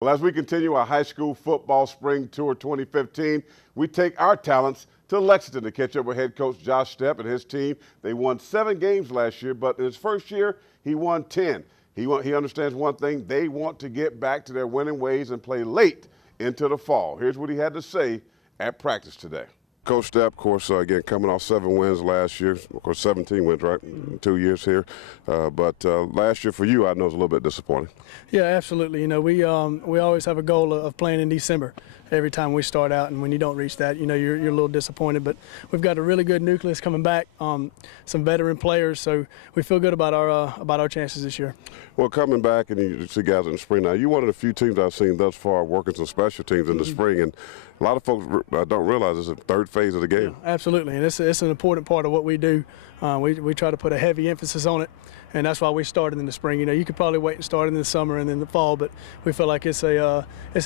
Well, as we continue our high school football spring tour 2015, we take our talents to Lexington to catch up with head coach Josh Stepp and his team. They won 7 games last year, but in his first year, he won 10. He understands one thing: they want to get back to their winning ways and play late into the fall. Here's what he had to say at practice today. Coach Stepp, of course, again, coming off 7 wins last year. Of course, 17 wins, right? 2 years here. But last year for you, I know, was a little bit disappointing. Yeah, absolutely. You know, we always have a goal of playing in December every time we start out, and when you don't reach that, you know, you're a little disappointed. But we've got a really good nucleus coming back, some veteran players, so we feel good about our chances this year. Well, coming back, and you see guys in the spring now, you're one of the few teams I've seen thus far working some special teams in the spring, and a lot of folks don't realize it's a third phase of the game. Yeah, absolutely, and it's an important part of what we do. We try to put a heavy emphasis on it, and that's why we started in the spring. You know, you could probably wait and start in the summer and then the fall, but we feel like it's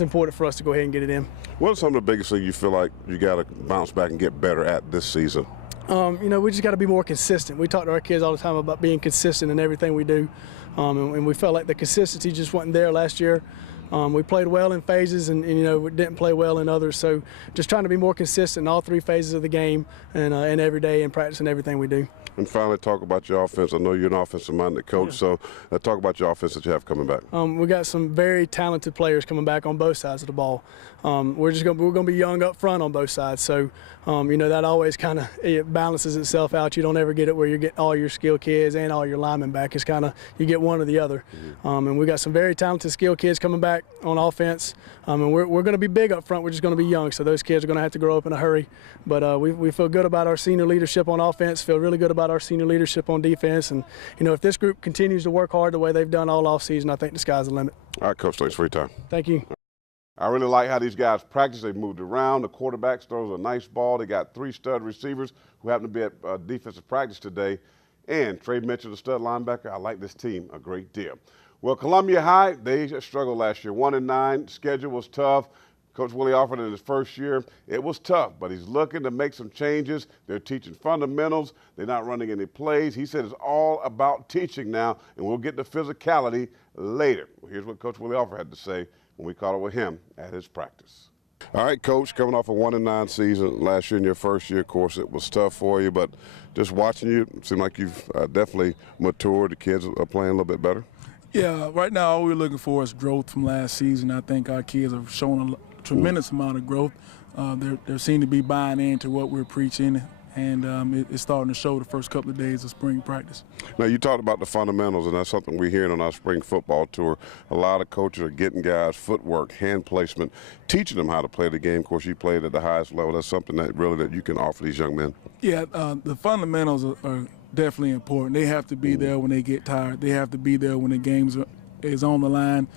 important for us to go ahead and get it in. What are some of the biggest things you feel like you got to bounce back and get better at this season? You know, we just got to be more consistent. We talk to our kids all the time about being consistent in everything we do, and we felt like the consistency just wasn't there last year. We played well in phases and you know, we didn't play well in others. So just trying to be more consistent in all 3 phases of the game and every day and practicing everything we do. And finally, talk about your offense. I know you're an offensive-minded coach, so talk about your offense that you have coming back. We got some very talented players coming back on both sides of the ball. We're going to be young up front on both sides, so you know, that always kind of balances itself out. You don't ever get it where you get all your skill kids and all your linemen back. It's kind of, you get one or the other. And we got some very talented skill kids coming back on offense, and we're going to be big up front. We're just going to be young, so those kids are going to have to grow up in a hurry. But we feel good about our senior leadership on offense, feel really good about our senior leadership on defense, and you know, if this group continues to work hard the way they've done all offseason, I think the sky's the limit. All right, Coach, thanks for your time. Thank you. I really like how these guys practice. They've moved around. The quarterback throws a nice ball. They got 3 stud receivers who happen to be at defensive practice today. And Trey Mitchell, the stud linebacker. I like this team a great deal. Well, Columbia High, they struggled last year. 1-9. Schedule was tough. Coach Willie offered in his first year. It was tough, but he's looking to make some changes. They're teaching fundamentals. They're not running any plays. He said it's all about teaching now, and we'll get to physicality later. Well, here's what Coach Willie Offer had to say when we caught up with him at his practice. All right, Coach, coming off a 1-9 season last year in your first year, of course, it was tough for you, but just watching you, it seemed like you've definitely matured. The kids are playing a little bit better. Yeah, right now all we're looking for is growth from last season. I think our kids have shown a tremendous amount of growth. They seem to be buying into what we're preaching, and it's starting to show the first couple of days of spring practice. Now, you talked about the fundamentals, and that's something we're hearing on our spring football tour. A lot of coaches are getting guys footwork, hand placement, teaching them how to play the game. Of course, you played at the highest level. That's something that you can offer these young men. Yeah, the fundamentals are definitely important. They have to be there when they get tired. They have to be there when the game is on the line.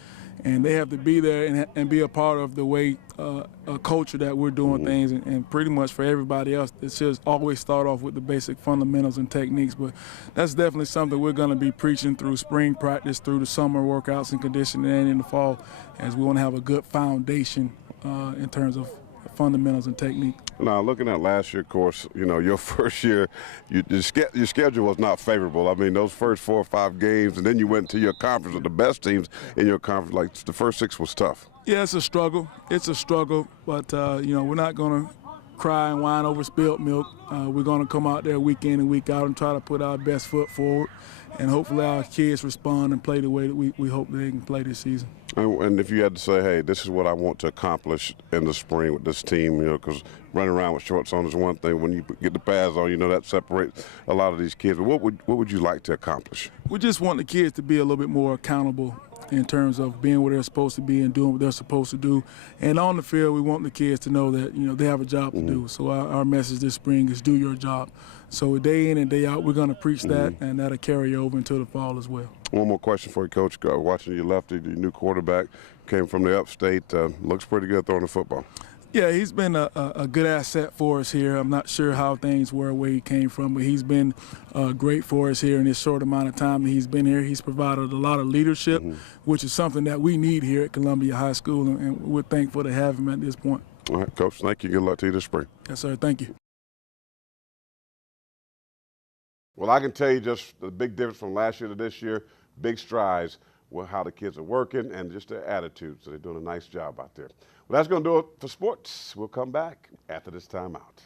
And they have to be there and be a part of the way, a culture that we're doing things. And pretty much for everybody else, it's just always start off with the basic fundamentals and techniques. But that's definitely something we're going to be preaching through spring practice, through the summer workouts and conditioning, and in the fall, as we want to have a good foundation in terms of fundamentals and technique. Now, looking at last year, of course, you know, your first year, your schedule was not favorable. I mean, those first 4 or 5 games, and then you went to your conference with the best teams in your conference. Like, the first 6 was tough. Yeah, it's a struggle. It's a struggle, but, you know, we're not going to cry and whine over spilled milk. We're going to come out there week in and week out and try to put our best foot forward, and hopefully our kids respond and play the way that we hope that they can play this season. And if you had to say, hey, this is what I want to accomplish in the spring with this team, you know, because running around with shorts on is one thing. When you get the pads on, you know, that separates a lot of these kids. But what would you like to accomplish? We just want the kids to be a little bit more accountable in terms of being where they're supposed to be and doing what they're supposed to do. And on the field, we want the kids to know that, you know, they have a job to do. So our message this spring is do your job. So day in and day out, we're going to preach that, and that'll carry over into the fall as well. One more question for you, Coach. Watching your lefty, your new quarterback, came from the upstate, looks pretty good throwing the football. Yeah, he's been a good asset for us here. I'm not sure how things were where he came from, but he's been great for us here in this short amount of time that he's been here. He's provided a lot of leadership, which is something that we need here at Columbia High School, and we're thankful to have him at this point. All right, Coach, thank you. Good luck to you this spring. Yes, sir. Thank you. Well, I can tell you just the big difference from last year to this year, big strides. how the kids are working and just their attitude. So they're doing a nice job out there. Well, that's going to do it for sports. We'll come back after this timeout.